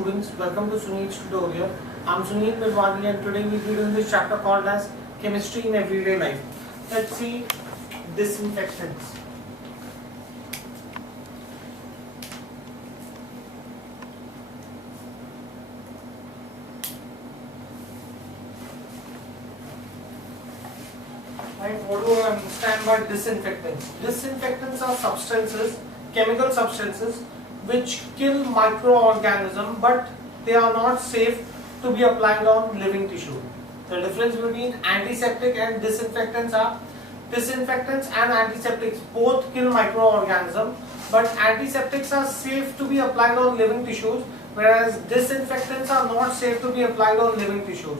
Students, welcome to Sunil's tutorial. I'm Sunil Milwani and today we'll be doing this chapter called as Chemistry in Everyday Life. Let's see disinfectants. Right, what do I understand by disinfectants? Disinfectants are substances, chemical substances which kill microorganisms, but they are not safe to be applied on living tissue. The difference between antiseptic and disinfectants are disinfectants and antiseptics both kill microorganisms, but antiseptics are safe to be applied on living tissues, whereas disinfectants are not safe to be applied on living tissues.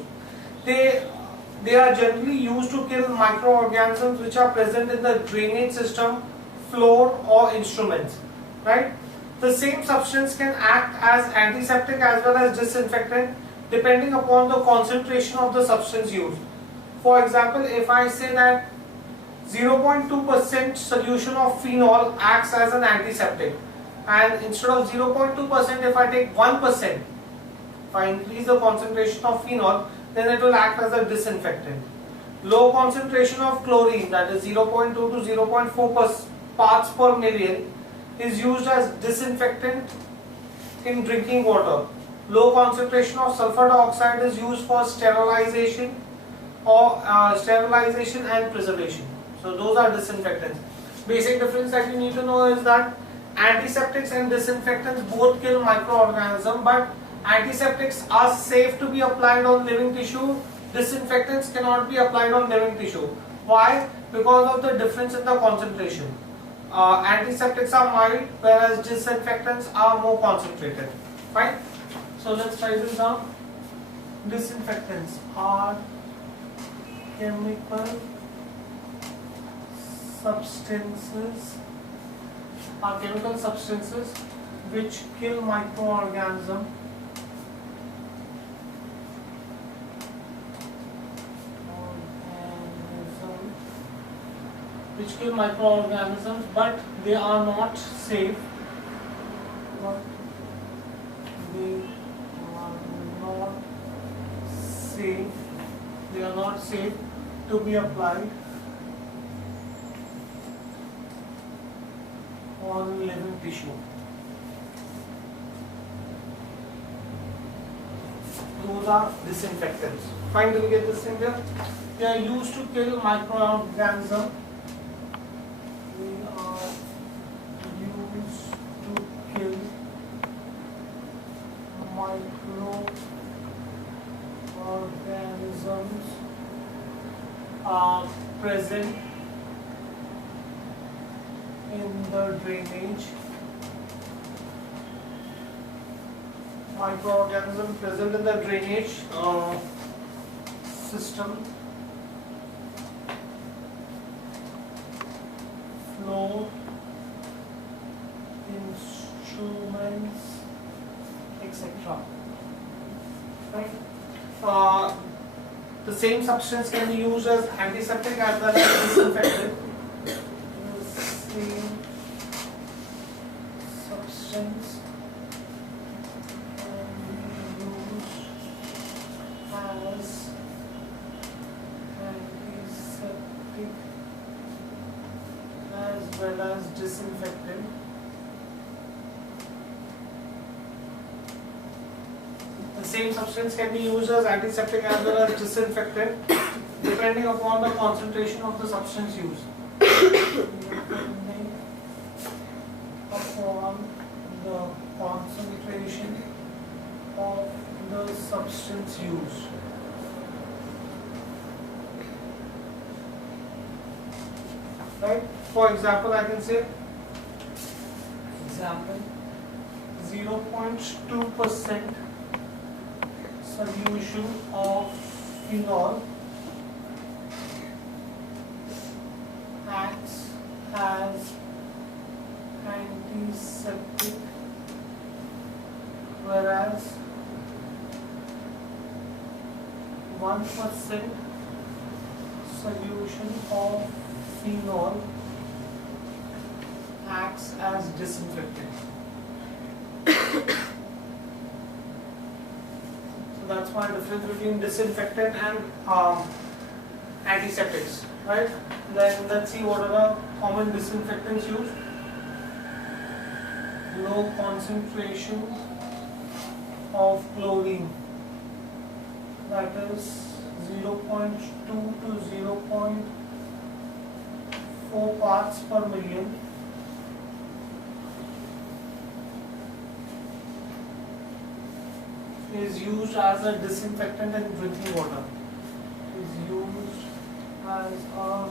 They are generally used to kill microorganisms which are present in the drainage system, floor or instruments. Right? The same substance can act as antiseptic as well as disinfectant depending upon the concentration of the substance used. For example, if I say that 0.2% solution of phenol acts as an antiseptic, and instead of 0.2% if I take 1%, if I increase the concentration of phenol, then it will act as a disinfectant. Low concentration of chlorine, that is 0.2 to 0.4 parts per million, is used as disinfectant in drinking water. Low concentration of sulfur dioxide is used for sterilization or sterilization and preservation. So those are disinfectants. Basic difference that you need to know is that antiseptics and disinfectants both kill microorganisms, but antiseptics are safe to be applied on living tissue. Disinfectants cannot be applied on living tissue. Why? Because of the difference in the concentration. Antiseptics are mild, whereas disinfectants are more concentrated. Fine. So let's try this down. Disinfectants are chemical substances which kill microorganisms but they are not safe. They are not safe to be applied on living tissue. Those are disinfectants. Fine, do we get this in there? They are used to kill microorganisms. They are used to kill microorganisms are present in the drainage. Microorganisms present in the drainage system, flow, instruments, etc. Right? The same substance can be used as antiseptic as well as disinfectant. The same substance can be used as antiseptic as well as disinfectant. The same substance can be used as antiseptic as well as disinfectant depending upon the concentration of the substance used. Depending upon the concentration of the substance used. Right? For example, I can say 0.2% solution of phenol acts as antiseptic, whereas 1% solution of phenol acts as disinfectant. that's my difference between disinfectant and antiseptics, right? Then let's see what are the common disinfectants used. Low concentration of chlorine, that is 0.2 to 0.4 parts per million. Is used as a disinfectant in drinking water. Is used as a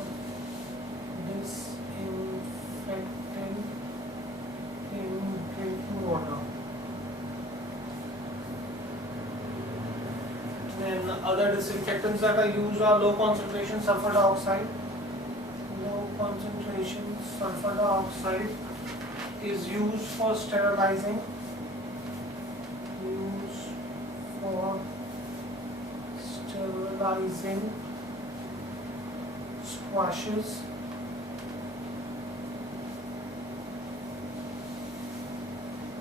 disinfectant in drinking water. Then other disinfectants that are used are low concentration sulfur dioxide. Low concentration sulfur dioxide is used for sterilizing. For sterilizing squashes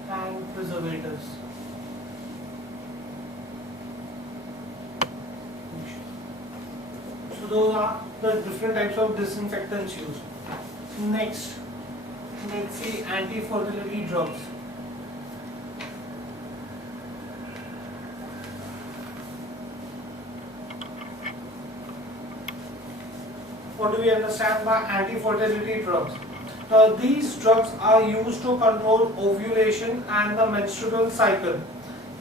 and preservatives. So those are the different types of disinfectants used. Next, let's see anti-fertility drugs. What do we understand by anti-fertility drugs? Now, these drugs are used to control ovulation and the menstrual cycle.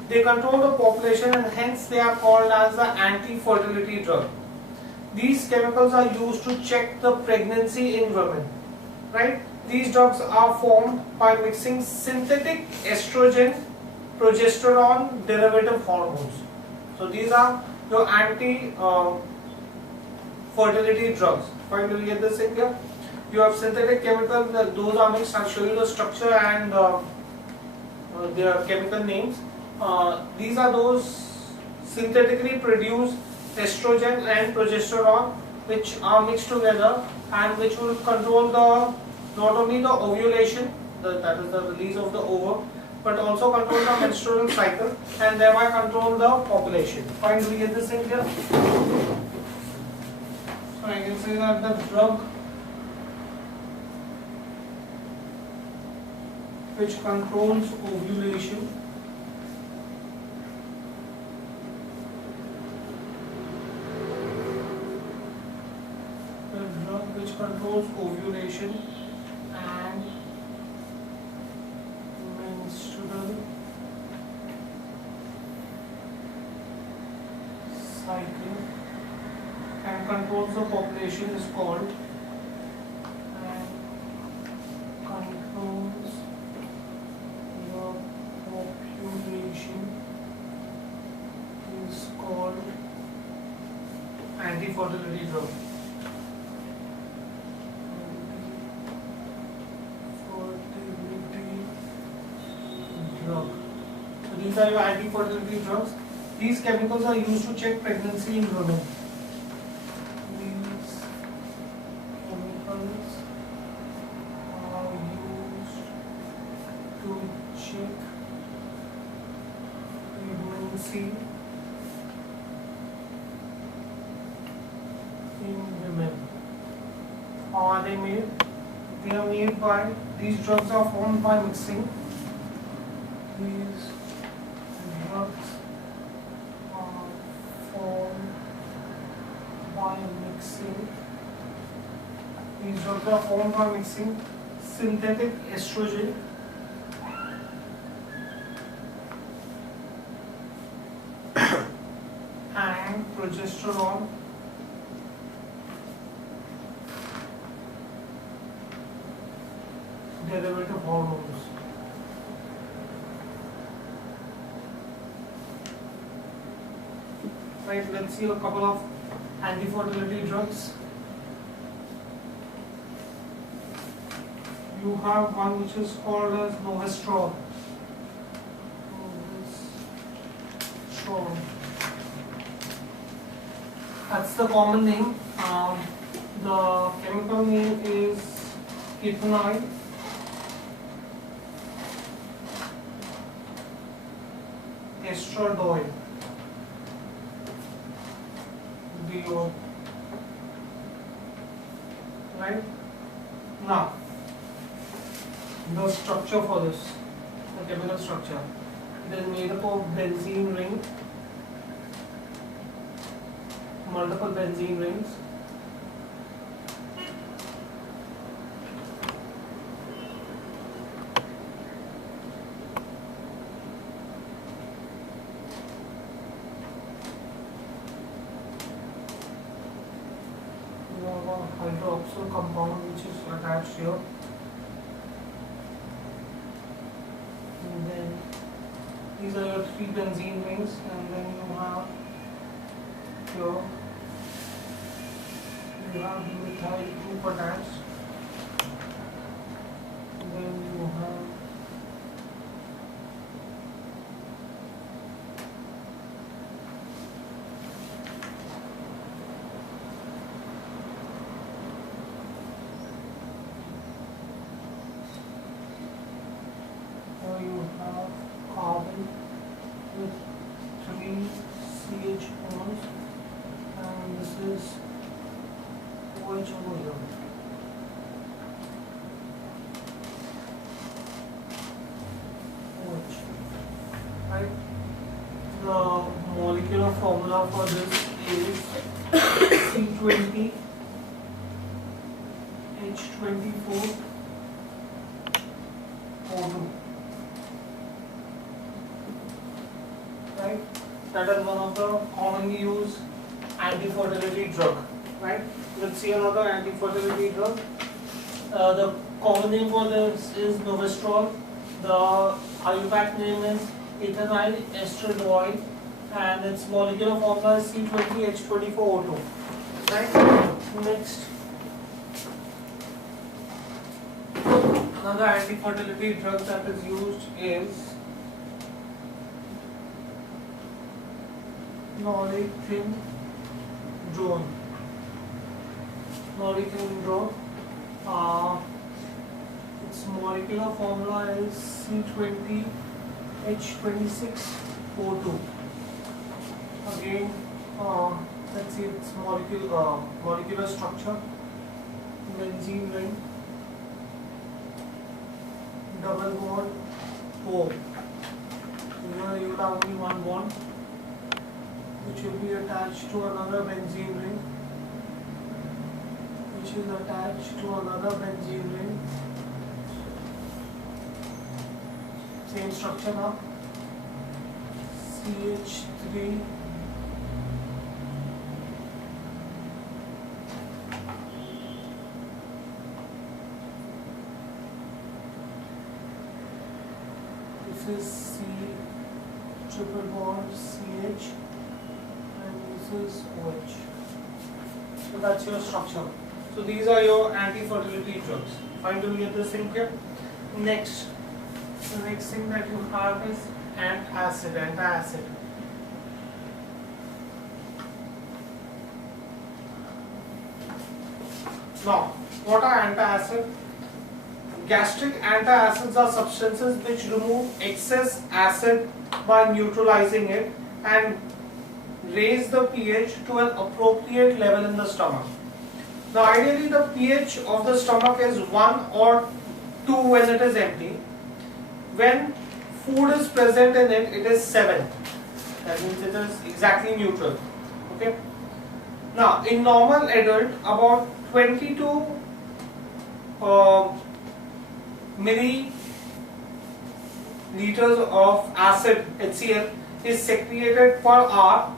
They control the population and hence they are called as the anti-fertility drug. These chemicals are used to check the pregnancy in women, right? These drugs are formed by mixing synthetic estrogen, progesterone derivative hormones. So these are your anti-fertility drugs. Fine, will you get this in here? You have synthetic chemicals, those are mixed. I'll show you the structure and their chemical names. These are those synthetically produced estrogen and progesterone which are mixed together and which will control the not only the ovulation, that is the release of the ovum, but also control the menstrual cycle and thereby control the population. Fine, do we get this in here? So I can say that the drug which controls ovulation and menstrual cycle and controls the population is called anti-fertility drug. So these are your anti-fertility drugs. These chemicals are used to check pregnancy in women. These chemicals are used to check pregnancy in women. How are they made? They are made by, these drugs are formed by mixing. These drugs are formed by mixing. These drugs are formed by mixing synthetic estrogen and progesterone derivative hormones. Right, let's see a couple of anti-fertility drugs. You have one which is called as novestrol. That's the common name. The chemical name is ketonide. Estradiol. DO. Right? Now, the structure for this, the chemical structure, it is made up of benzene ring, multiple benzene rings. Hydroxyl compound which is attached here, and then these are your 3 benzene rings, and then you have here you have the methyl group attached, and then you have carbon with 3 CH bonds, and this is OH over here. OH. Right? The molecular formula for this is C20 H24 O2. Right? That is one of the commonly used anti-fertility drug. Right? Let's see another anti-fertility drug. The common name for this is Novestrol. The Ayurvedic name is ethinyl estradiol, and its molecular formula is C20H24O2. Right? Next, another anti-fertility drug that is used is norethindrone. Norethindrone. Its molecular formula is C20H26O2. Again, let's see its molecular structure. Benzene ring, double bond O. Here you will have only one bond, which will be attached to another benzene ring, which is attached to another benzene ring. Same structure now. CH3 this is C triple bond CH, and this is OH. So that's your structure. So these are your anti-fertility drugs. Finally, get this thing here. Next, the next thing that you have is antacid. Now, what are antacid? Gastric antacids are substances which remove excess acid by neutralizing it and raise the pH to an appropriate level in the stomach. Now, ideally the pH of the stomach is 1 or 2 when it is empty. When food is present in it, it is 7. That means it is exactly neutral. Okay. Now, in normal adult, about 22 milliliters of acid HCl is secreted per hour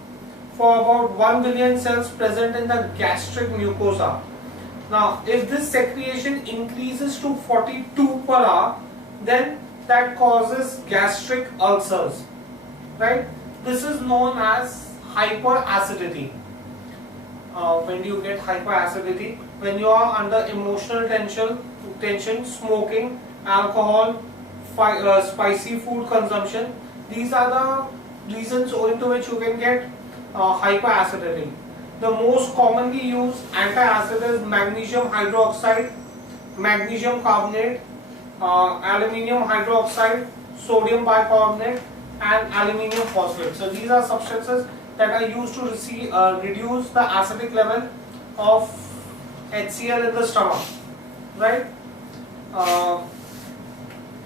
for about 1 billion cells present in the gastric mucosa. Now, if this secretion increases to 42 per hour, then that causes gastric ulcers. Right? This is known as hyperacidity. When you get hyperacidity, when you are under emotional tension, smoking, alcohol, spicy food consumption, these are the reasons owing to which you can get hyperacidity. The most commonly used antacid is magnesium hydroxide, magnesium carbonate, aluminium hydroxide, sodium bicarbonate, and aluminium phosphate. So these are substances that are used to reduce the acidic level of HCl in the stomach, right?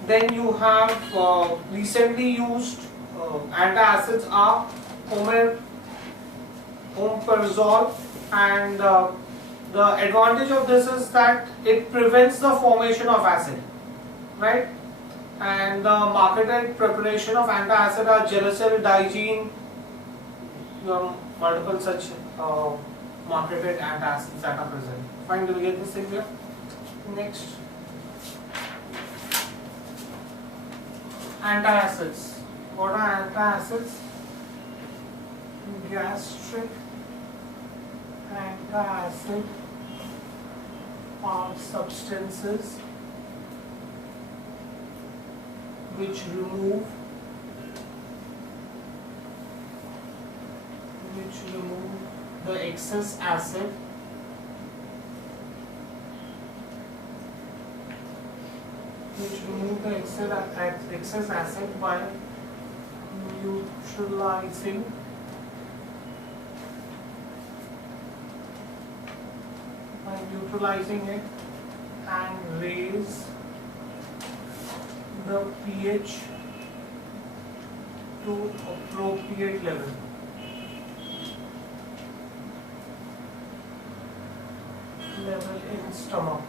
Then you have recently used antacids are omeprazole, and the advantage of this is that it prevents the formation of acid, right? And the marketed preparation of antacid are Gelusil, Digene, multiple such marketed antacids that are present. Fine, do we get this thing here? Next, antacids. What are antacids? Gastric antacid are substances which remove the excess acid by neutralizing it and raise the pH to appropriate level. In stomach.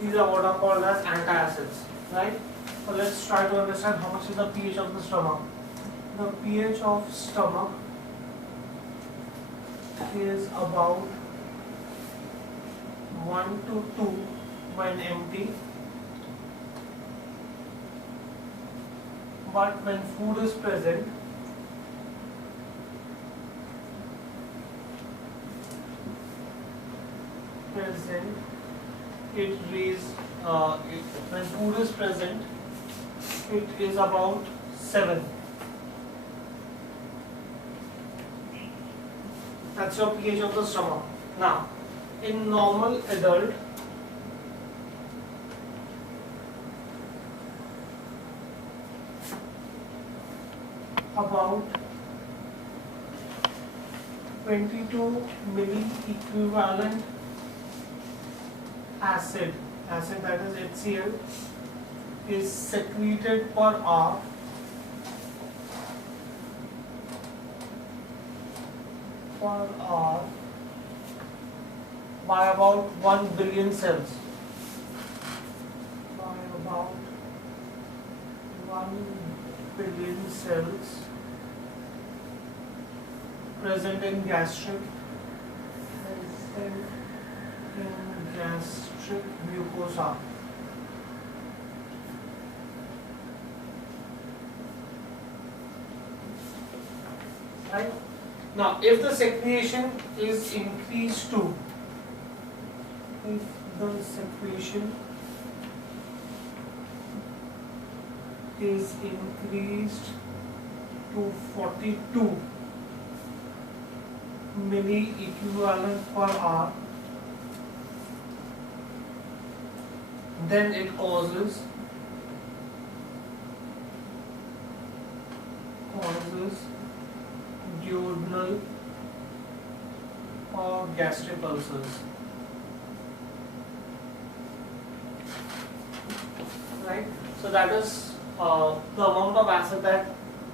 These are what are called as antacids, right? So let's try to understand how much is the pH of the stomach. The pH of stomach is about 1 to 2 when empty, but when food is present, when food is present, it is about 7. That's your pH of the stomach. Now, in normal adult, about 22 milli equivalent acid that is HCl is secreted per hour by about 1 billion cells. Present in gastric mucosa. Right? Now, if the secretion is increased to, is increased to 42 milli equivalent per hour, then it causes duodenal or gastric ulcers. Right? So that is the amount of acid that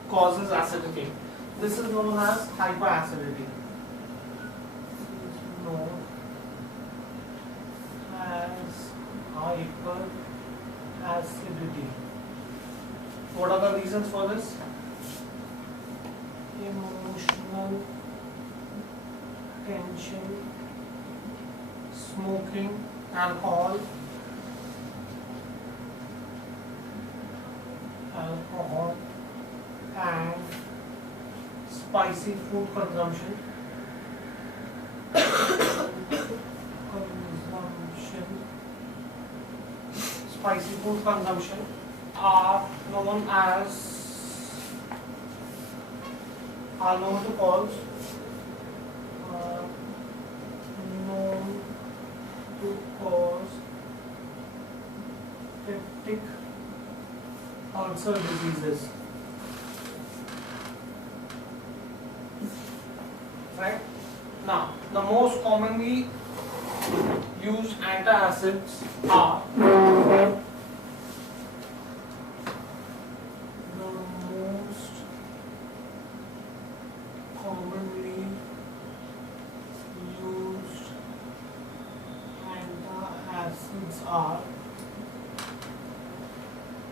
causes acidity. This is known as hyperacidity. Hyperacidity. What are the reasons for this? Emotional tension, smoking, alcohol, and spicy food consumption. Spicy food consumption are known to cause peptic ulcer diseases. Right? Now, the most commonly used antacids are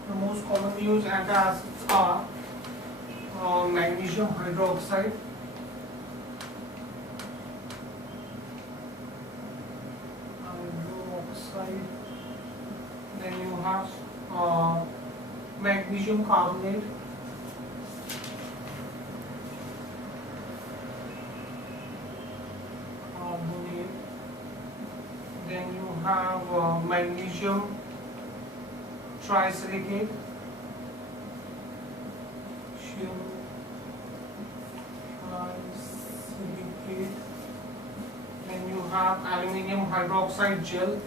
the most commonly used antacids are magnesium hydroxide, then you have magnesium carbonate, then you have magnesium trisilicate, then you have aluminium hydroxide gel,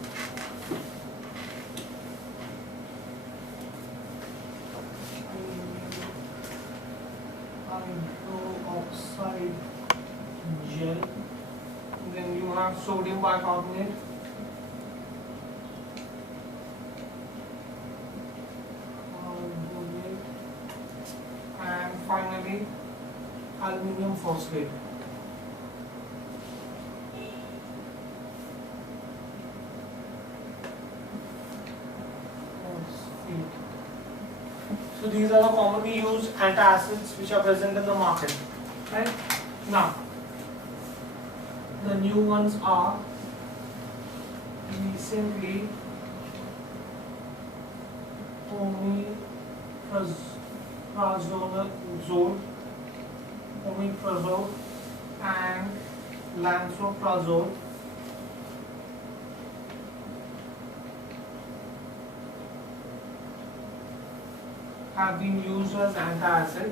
then you have sodium bicarbonate, and finally aluminium phosphate. So these are the commonly used antacids which are present in the market. Right? Now, the new ones are recently omeprazole and lansoprazole have been used as antacid.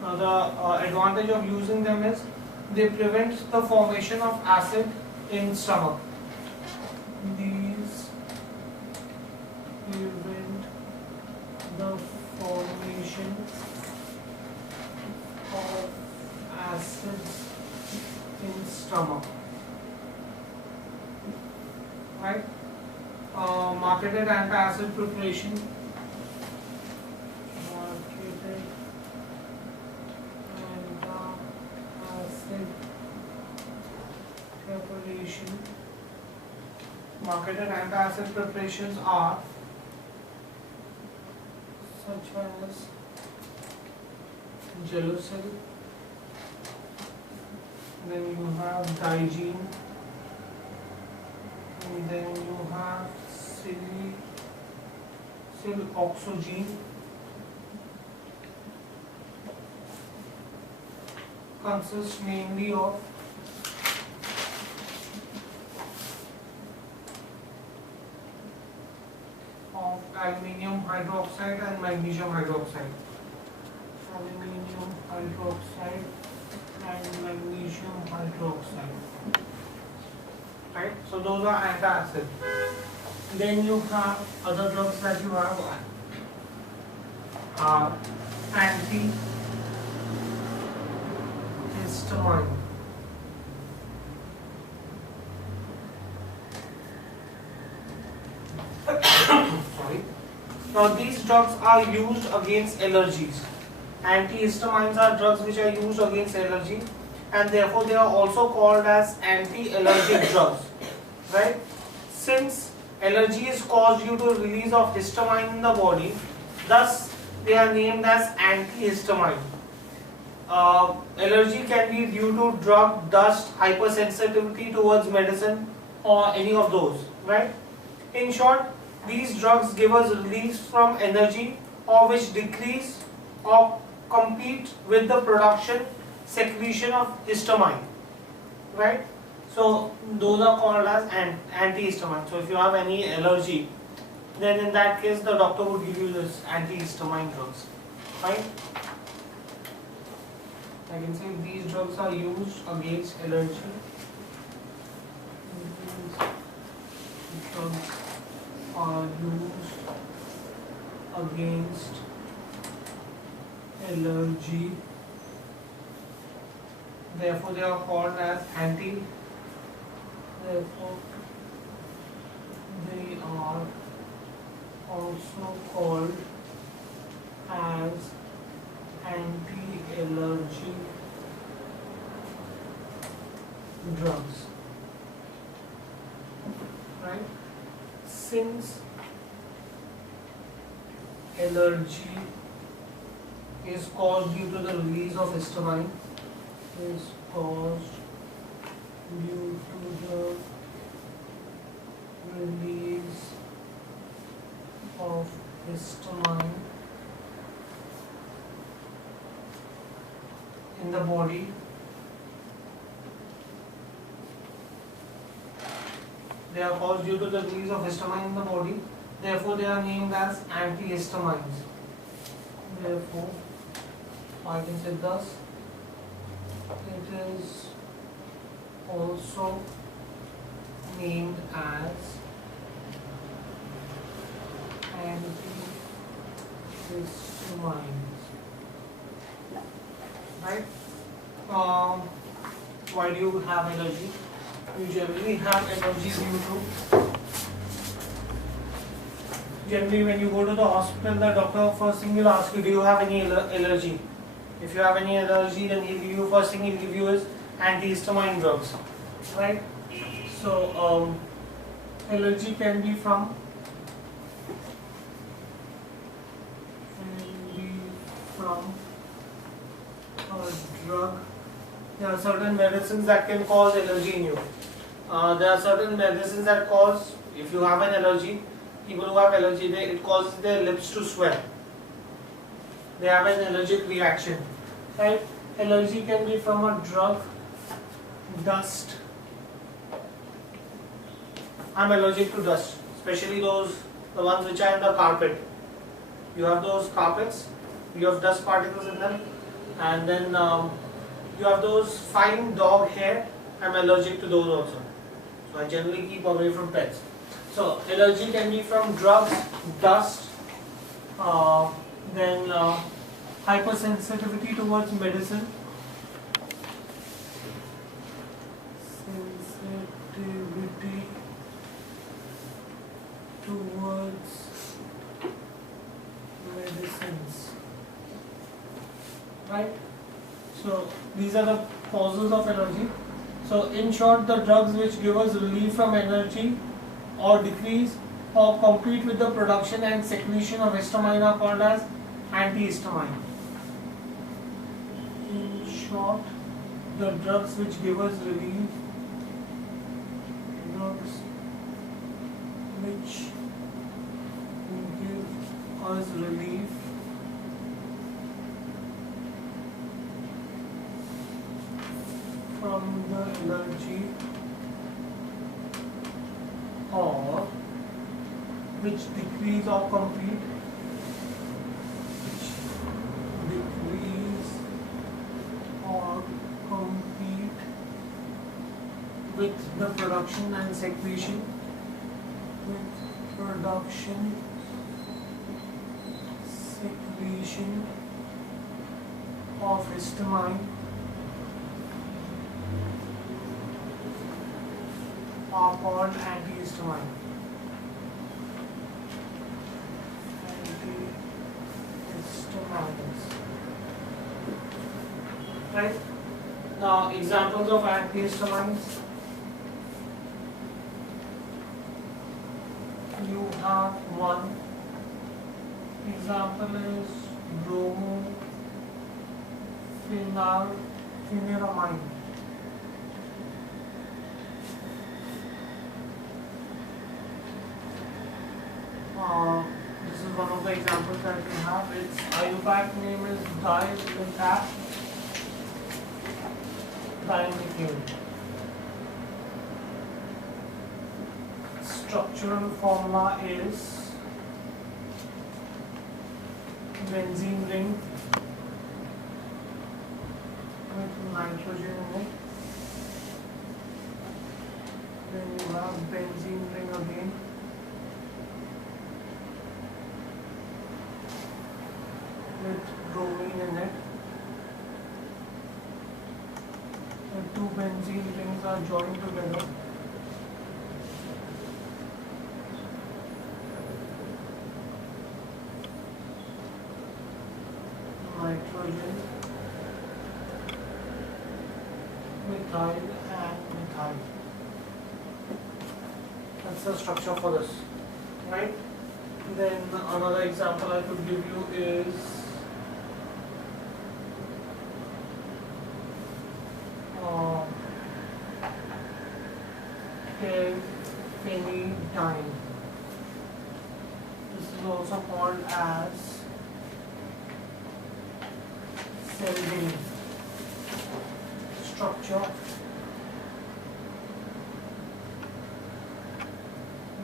Now the advantage of using them is they prevent the formation of acid in stomach. These prevent the formation of acids in stomach. Right? Marketed antacid preparation. Marketed antacid preparations are such as Gelusil, then you have Digene, and then you have Siloxogene, consists mainly of aluminium hydroxide and magnesium hydroxide. Aluminium hydroxide and magnesium hydroxide. Right? So those are antacids. Then you have other drugs that you have are antihistamine. Now these drugs are used against allergies. Antihistamines are drugs which are used against allergy, and therefore they are also called as anti-allergic drugs. Right? Since allergy is caused due to release of histamine in the body, thus they are named as antihistamine. Allergy can be due to drug, dust, hypersensitivity towards medicine, or any of those. Right? In short, these drugs give us relief from energy, or which decrease or compete with the secretion of histamine. Right? So those are called as antihistamine. So if you have any allergy, then in that case the doctor would give you this antihistamine drugs. Right? I can say these drugs are used against allergy. drugs are used against allergy. Therefore, they are called as Therefore, they are also called as anti-allergy drugs. Right? Since allergy is caused due to the release of histamine, is caused due to the release of histamine in the body. They are caused due to the release of histamine in the body. Therefore, they are named as antihistamines. Therefore, I can say thus. It is also named as antihistamines. Right? Why do you have allergy? You generally have allergy due to, generally when you go to the hospital, the doctor first thing will ask you, do you have any allergy? If you have any allergy, then he'll give you, first thing he'll give you is antihistamine drugs, right? So allergy can be from a drug. There are certain medicines that can cause allergy in you. There are certain medicines that cause, if you have an allergy, people who have allergy, it causes their lips to swell. They have an allergic reaction. Right? Allergy can be from a drug, dust. I'm allergic to dust, especially the ones which are in the carpet. You have those carpets, you have dust particles in them, and then you have those fine dog hair. I'm allergic to those also. So I generally keep away from pets. So allergy can be from drugs, dust, then hypersensitivity towards medicine. Sensitivity towards medicines. Right? So these are the causes of allergy. So in short, the drugs which give us relief from allergy or decrease or compete with the production and secretion of histamine are called as antihistamine. In short, the drugs which give us relief, drugs which give us relief from the allergy or which decrease or compete with the production and secretion of histamine are called antihistamine. Antihistamines. Right? Now, examples of antihistamines. You have one example is bromophenylphenidamine. This is one of the examples that we have. Its IUPAC name is dimethyl. Structural formula is benzene ring with nitrogen in it. Then you have benzene ring again. With bromine in it. The two benzene rings are joined together. Nitrogen, methyl and methyl. That's the structure for this, right? Then another example I could give you is phenidine. This is also called as selvine. Structure: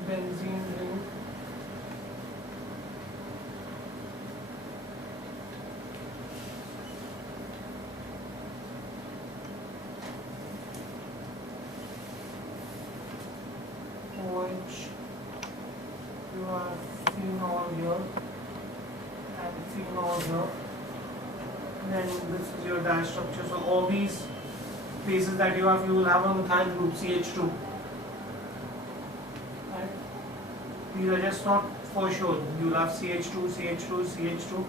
benzene ring, which you have phenol here and phenol here. Then this is your distructure. So all these bases that you will have a methyl group CH2. Right? These are just not for sure. You will have CH2, CH2, CH2,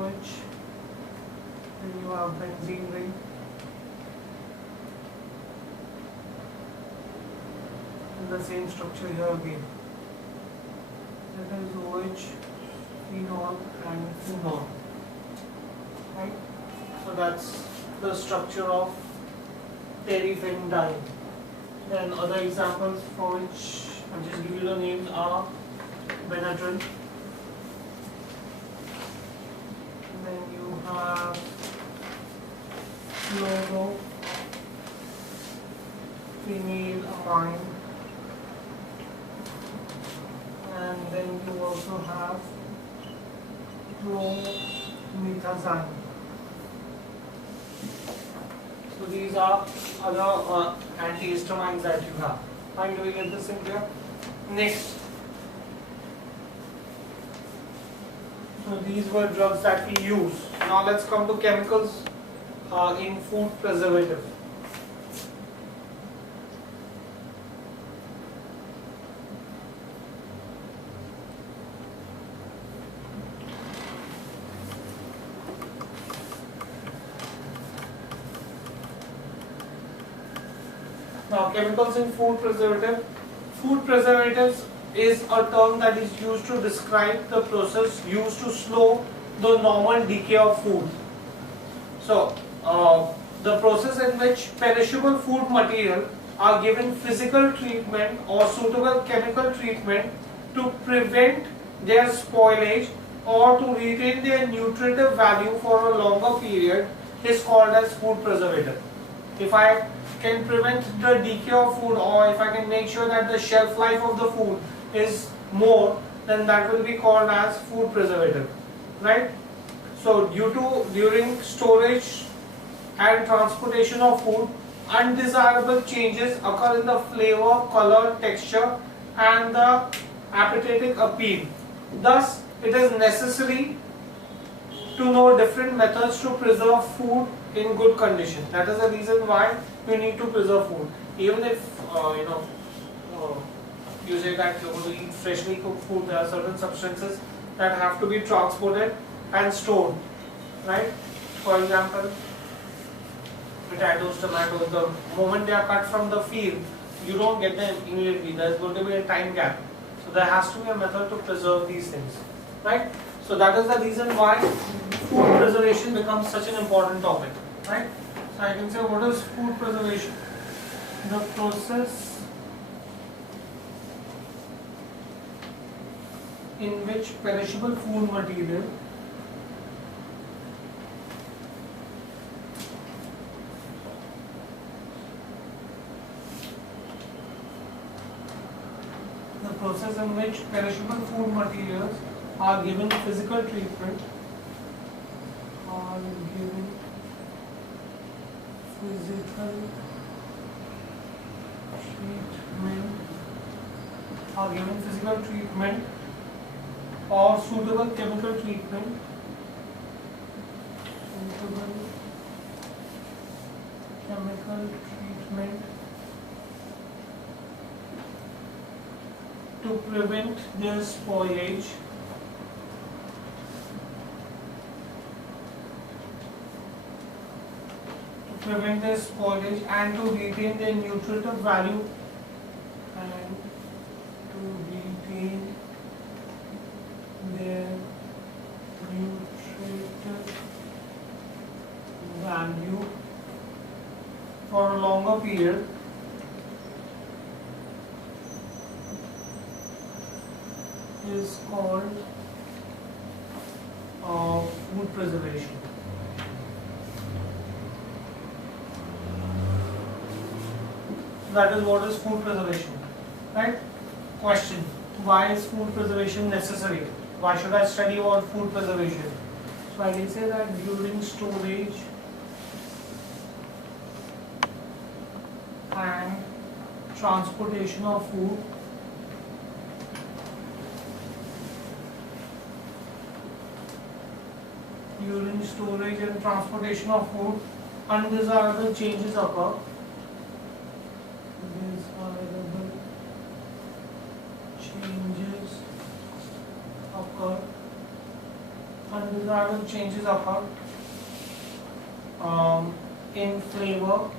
which then you have benzene ring. And the same structure here again. That is OH, phenol and phenol. Right? So that's the structure of terephenidine. Then other examples for which I'll just give you the names are Benadryl. Then you have chlorpheniramine. And then you also have chlormethazine. So these are other antihistamines that you have. Fine, do we get this in clear? Next. So these were drugs that we use. Now let's come to chemicals in food preservative. Now, chemicals in food preservative. Food preservatives is a term that is used to describe the process used to slow the normal decay of food. So, the process in which perishable food material are given physical treatment or suitable chemical treatment to prevent their spoilage or to retain their nutritive value for a longer period is called as food preservative. If I can prevent the decay of food, or if I can make sure that the shelf life of the food is more, then that will be called as food preservative, right? So during storage and transportation of food, undesirable changes occur in the flavor, color, texture and the appetitic appeal. Thus, it is necessary to know different methods to preserve food in good condition. That is the reason why you need to preserve food. Even if you say that you're going to eat freshly cooked food, there are certain substances that have to be transported and stored, right? For example, potatoes, tomatoes, the moment they are cut from the field, you don't get them immediately. There is going to be a time gap. So there has to be a method to preserve these things, right? So that is the reason why food preservation becomes such an important topic, right? So I can say, what is food preservation? The process in which perishable food material materials are given physical treatment physical treatment or given physical treatment or suitable chemical treatment, to prevent their spoilage and to retain their nutritive value for a longer period is called food preservation. That is what is food preservation, right? Question: why is food preservation necessary? Why should I study about food preservation? So I can say that during storage and transportation of food, undesirable changes occur. Undesirable changes occur in flavor,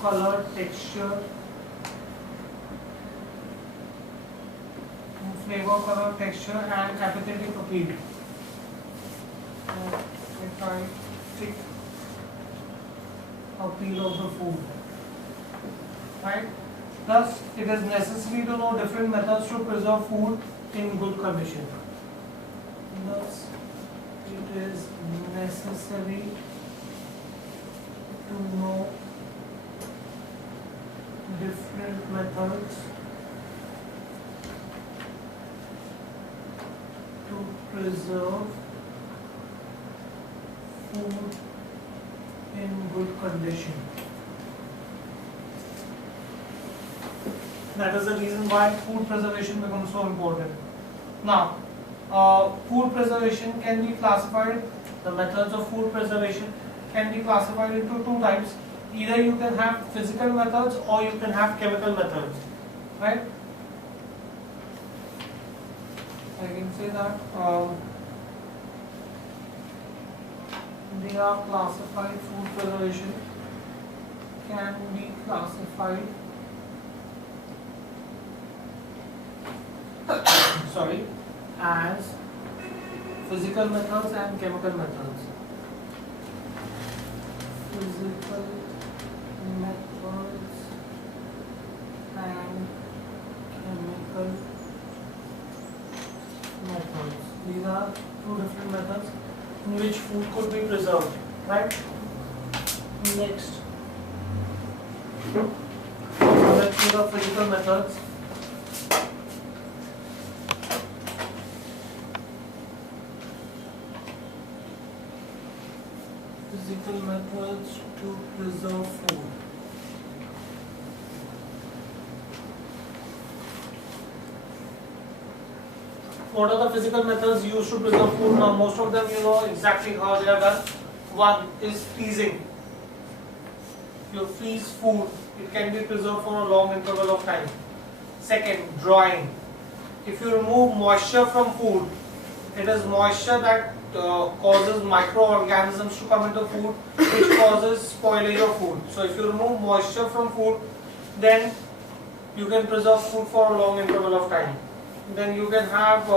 color, texture, and apathetic appeal. Appeal of the food, right? Thus, it is necessary to know different methods to preserve food in good condition. Thus, it is necessary to know different methods to preserve food in good condition. That is the reason why food preservation becomes so important. Now, food preservation can be classified, the methods of food preservation can be classified into two types. Either you can have physical methods or you can have chemical methods, right? I can say that they are classified, food preservation can be classified as physical methods and chemical methods. Physical methods and chemical methods. These are two different methods in which food could be preserved, right? Next, let's see the physical methods. Physical methods to preserve food. What are the physical methods used to preserve food? Now, most of them you know exactly how they are done. One is freezing. If you freeze food, it can be preserved for a long interval of time. Second, drying. If you remove moisture from food, it is moisture that causes microorganisms to come into food, which causes spoilage of food. So if you remove moisture from food, then you can preserve food for a long interval of time. Then you can have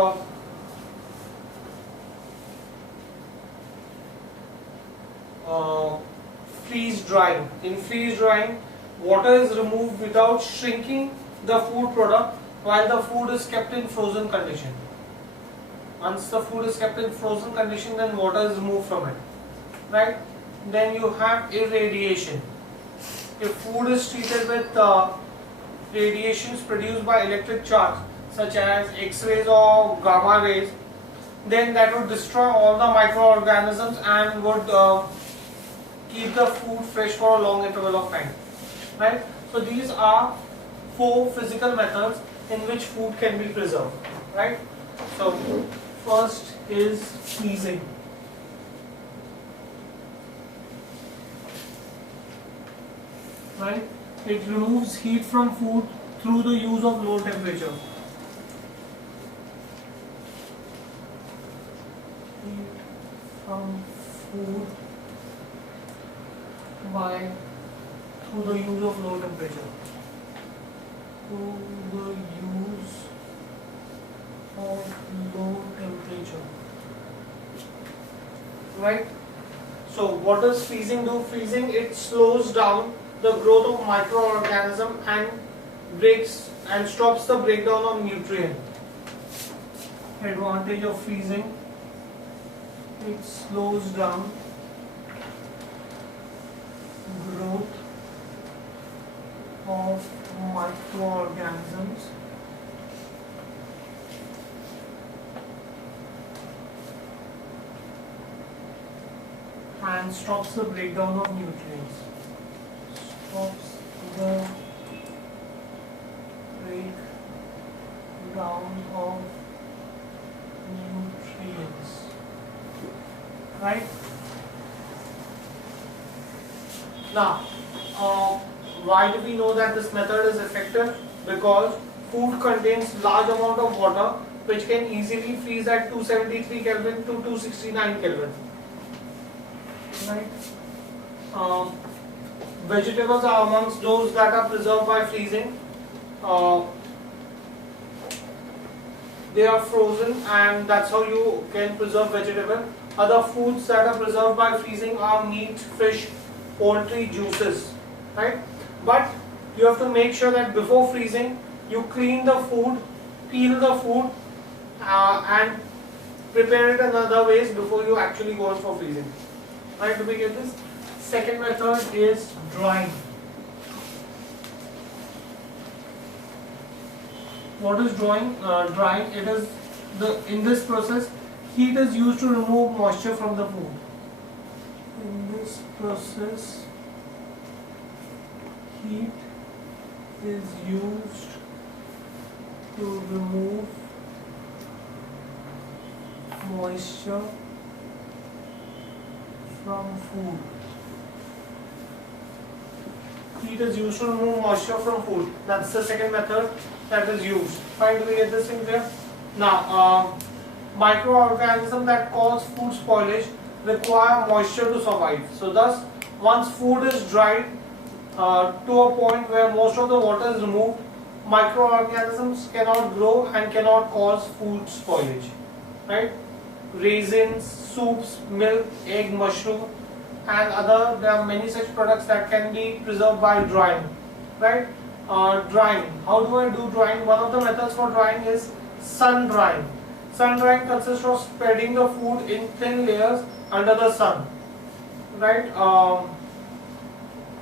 freeze drying. In freeze drying, water is removed without shrinking the food product while the food is kept in frozen condition. Once the food is kept in frozen condition, then water is removed from it, right? Then you have irradiation. If food is treated with radiations produced by electric charge, such as X-rays or gamma rays, then that would destroy all the microorganisms and would keep the food fresh for a long interval of time, right? So these are 4 physical methods in which food can be preserved, right? So first is freezing. Right? It removes heat from food through the use of low temperature. Heat from food through the use of low temperature. Through the use of low temperature. Right? So what does freezing do? Freezing, it slows down the growth of microorganism and breaks and stops the breakdown of nutrient. Advantage of freezing, it slows down growth of microorganisms and stops the breakdown of nutrients. Stops the breakdown of nutrients. Right? Now, why do we know that this method is effective? Because food contains large amount of water which can easily freeze at 273 Kelvin to 269 Kelvin. Right? Vegetables are amongst those that are preserved by freezing. They are frozen and that's how you can preserve vegetable. Other foods that are preserved by freezing are meat, fish, poultry, juices. Right? But you have to make sure that before freezing you clean the food, peel the food and prepare it in other ways before you actually go in for freezing. Right? Do we get this? Second method is drying. What is drying? Drying, it is in this process heat is used to remove moisture from the food. In this process heat is used to remove moisture from food. Heat is used to remove moisture from food. That's the second method that is used. Fine, do we get this thing there? Now, microorganisms that cause food spoilage require moisture to survive. So thus, once food is dried to a point where most of the water is removed, microorganisms cannot grow and cannot cause food spoilage. Right? Raisins, soups, milk, egg, mushroom, and there are many such products that can be preserved by drying. Right? Drying. How do I do drying? One of the methods for drying is sun drying. Sun drying consists of spreading the food in thin layers under the sun. Right?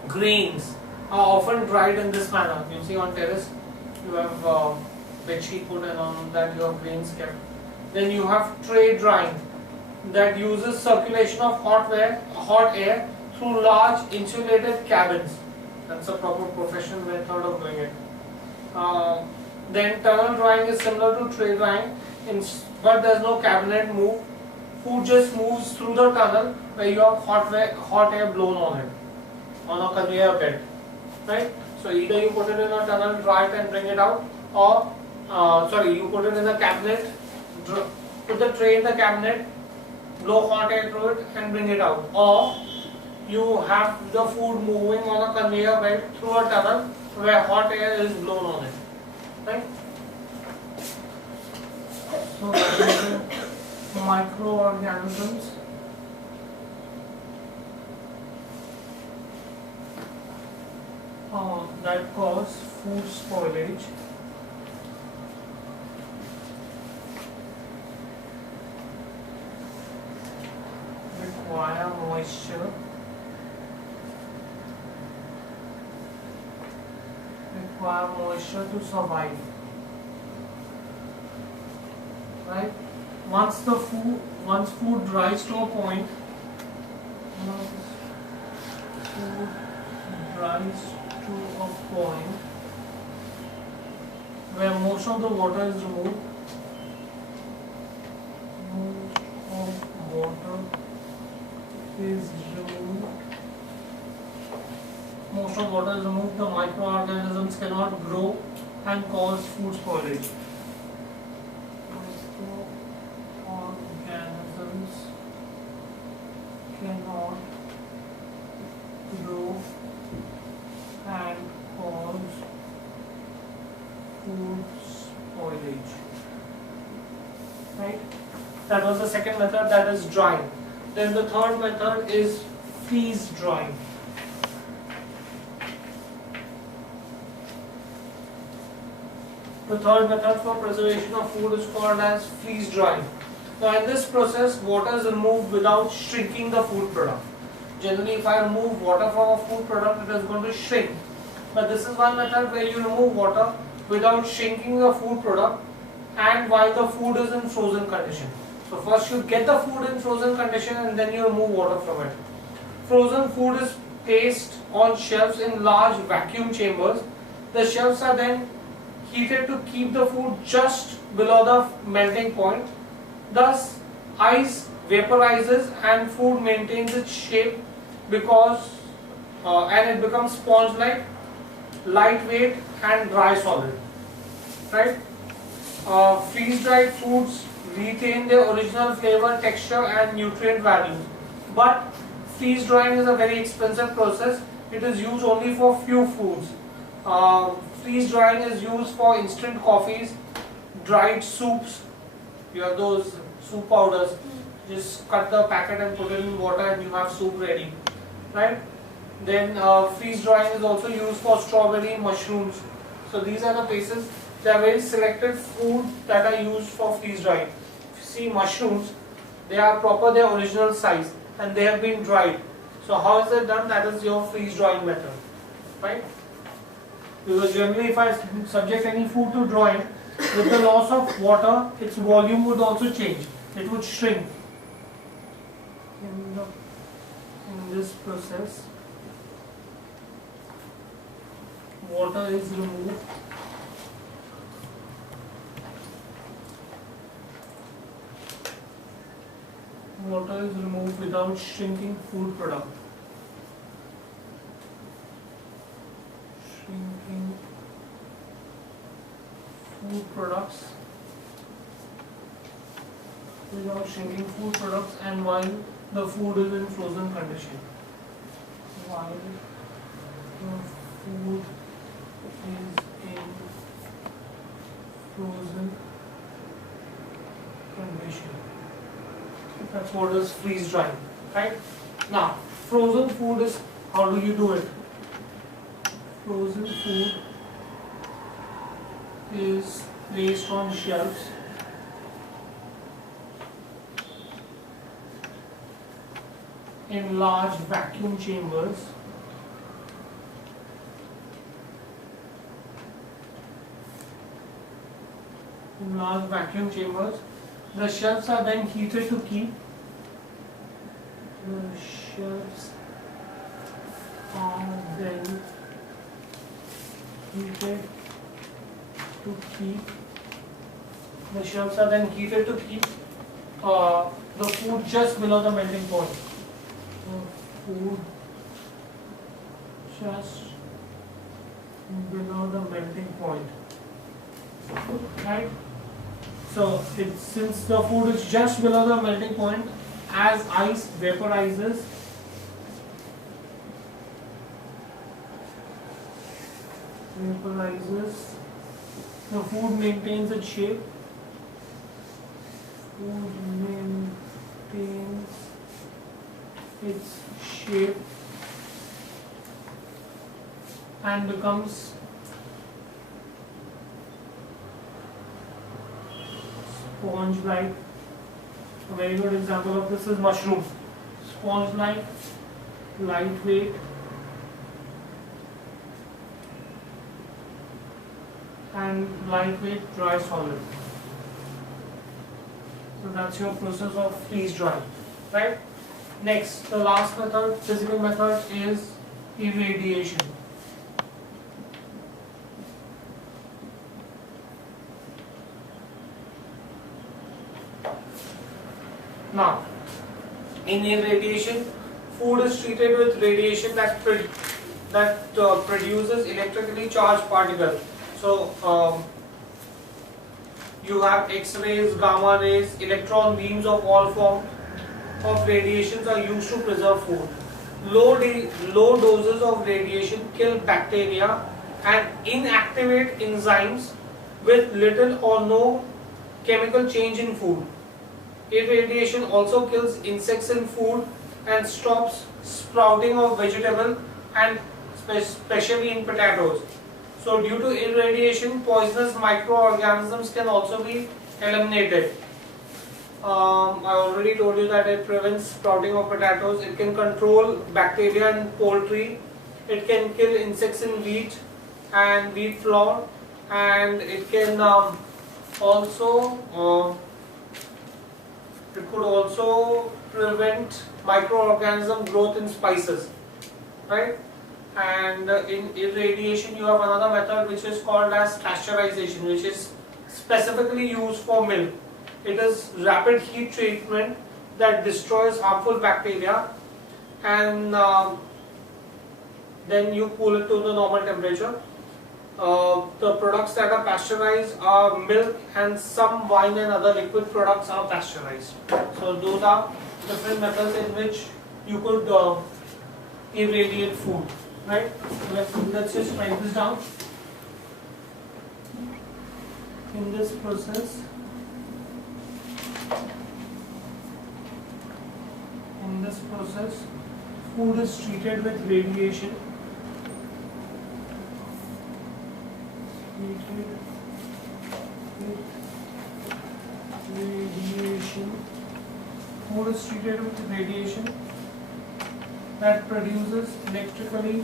Grains are often dried in this manner. You see on terrace, you have bed sheet put and on that you have grains kept. Then you have tray drying that uses circulation of hot air through large insulated cabins. That's a proper professional method of doing it. Then tunnel drying is similar to tray drying, but there is no cabinet move. Food just moves through the tunnel where you have hot air blown on it, on a conveyor belt. Right? So either you put it in a tunnel, dry it and bring it out, or you put it in a cabinet, put the tray in the cabinet, blow hot air through it and bring it out, or you have the food moving on a conveyor belt through a tunnel where hot air is blown on it. Right? So microorganisms that cause food spoilage require moisture to survive. Right? once food dries to a point, once food dries to a point where most of the water is removed, the microorganisms cannot grow and cause food spoilage. Microorganisms cannot grow and cause food spoilage. Right? That was the second method, that is drying. Then the third method is freeze drying. The third method for preservation of food is called as freeze drying. Now in this process, water is removed without shrinking the food product. Generally, if I remove water from a food product, it is going to shrink. But this is one method where you remove water without shrinking the food product and while the food is in frozen condition. So first you get the food in frozen condition and then you remove water from it. Frozen food is placed on shelves in large vacuum chambers. The shelves are then heated to keep the food just below the melting point. Thus, ice vaporizes and food maintains its shape because and it becomes sponge-like, lightweight and dry solid. Right? Freeze-dried foods retain their original flavor, texture and nutrient values. But freeze drying is a very expensive process. It is used only for few foods. Freeze drying is used for instant coffees, dried soups. You have those soup powders. Just cut the packet and put it in water and you have soup ready. Right? Then freeze drying is also used for strawberry, mushrooms. So these are the places. They are very selected food that are used for freeze drying. If you see mushrooms, they are proper their original size and they have been dried. So how is it done? That is your freeze drying method. Right? Because generally if I subject any food to drying, with the loss of water, its volume would also change. It would shrink. In this process, water is removed. Water is removed without shrinking food product. Shrinking food products without shrinking food products and while the food is in frozen condition. While the food is in frozen condition. That's what is freeze drying, right? Now, frozen food is, how do you do it? Frozen food is placed on shelves in large vacuum chambers. In large vacuum chambers. The shelves are then heated to keep. The shelves are then heated to keep. The shelves are then heated to keep the food just below the melting point. The food just below the melting point. Right? So, since the food is just below the melting point, as ice vaporizes, the food maintains its shape. Food maintains its shape and becomes sponge-like. A very good example of this is mushroom. Sponge-like, lightweight, and lightweight dry solid. So that's your process of freeze drying, right? Next, the last method, physical method, is irradiation. Now, in irradiation, food is treated with radiation that produces electrically charged particles. So, you have X-rays, gamma rays, electron beams of all forms of radiations are used to preserve food. Low doses of radiation kill bacteria and inactivate enzymes with little or no chemical change in food. Irradiation also kills insects in food and stops sprouting of vegetable and especially in potatoes. So due to irradiation, poisonous microorganisms can also be eliminated. I already told you that it prevents sprouting of potatoes. It can control bacteria in poultry. It can kill insects in wheat and wheat flour, and it can it could also prevent microorganism growth in spices, right? And in irradiation, you have another method which is called as pasteurization, which is specifically used for milk. It is rapid heat treatment that destroys harmful bacteria, and then you cool it to the normal temperature. The products that are pasteurized are milk, and some wine and other liquid products are pasteurized. So those are different methods in which you could irradiate food, right? Let's just write this down. In this process, food is treated with radiation. Food is treated with radiation that produces electrically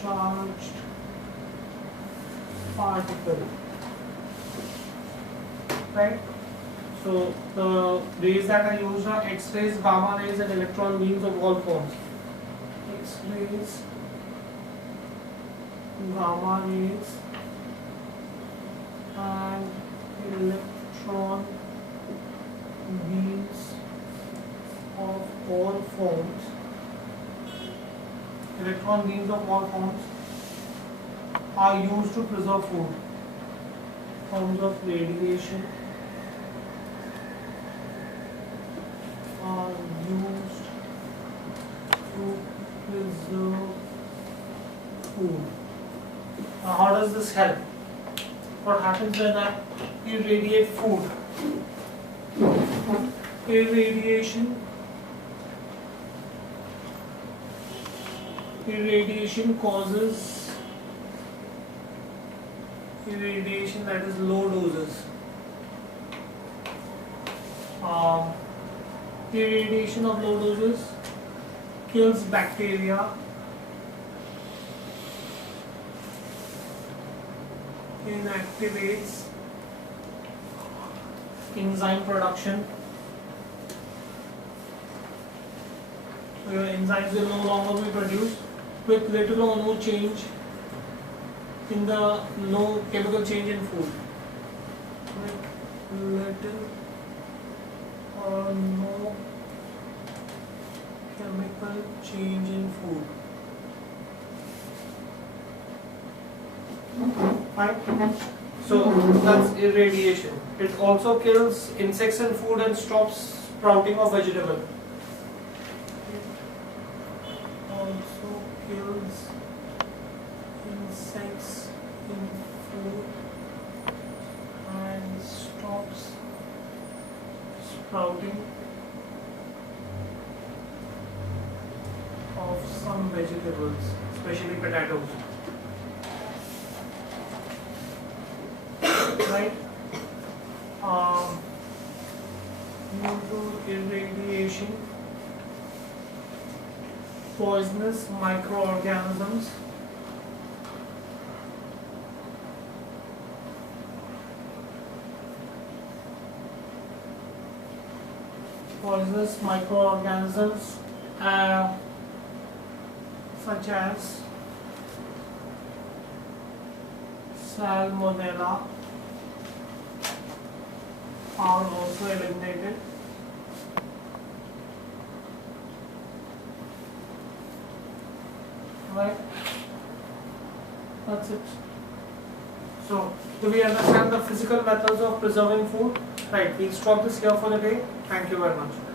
charged particle, right? So the rays that are used are X-rays, gamma rays, and electron beams of all forms. X-rays, gamma rays, and electron beams of all forms. Electron beams of all forms are used to preserve food. Forms of radiation are used to preserve food. Now, how does this help? What happens when I irradiate food? Irradiation causes irradiation, that is low doses. Irradiation of low doses kills bacteria, inactivates enzyme production. So your enzymes will no longer be produced with little or no change in the no chemical change in food. With little or no chemical change in food. Fine. So that's irradiation. It also kills insects in food and stops sprouting of vegetable. It also kills insects in food and stops sprouting of some vegetables, especially potatoes. Right? Due to irradiation, poisonous microorganisms such as salmonella are also eliminated. Right, that's it. So, do we understand the physical methods of preserving food? Right, we'll stop this here for the day. Thank you very much.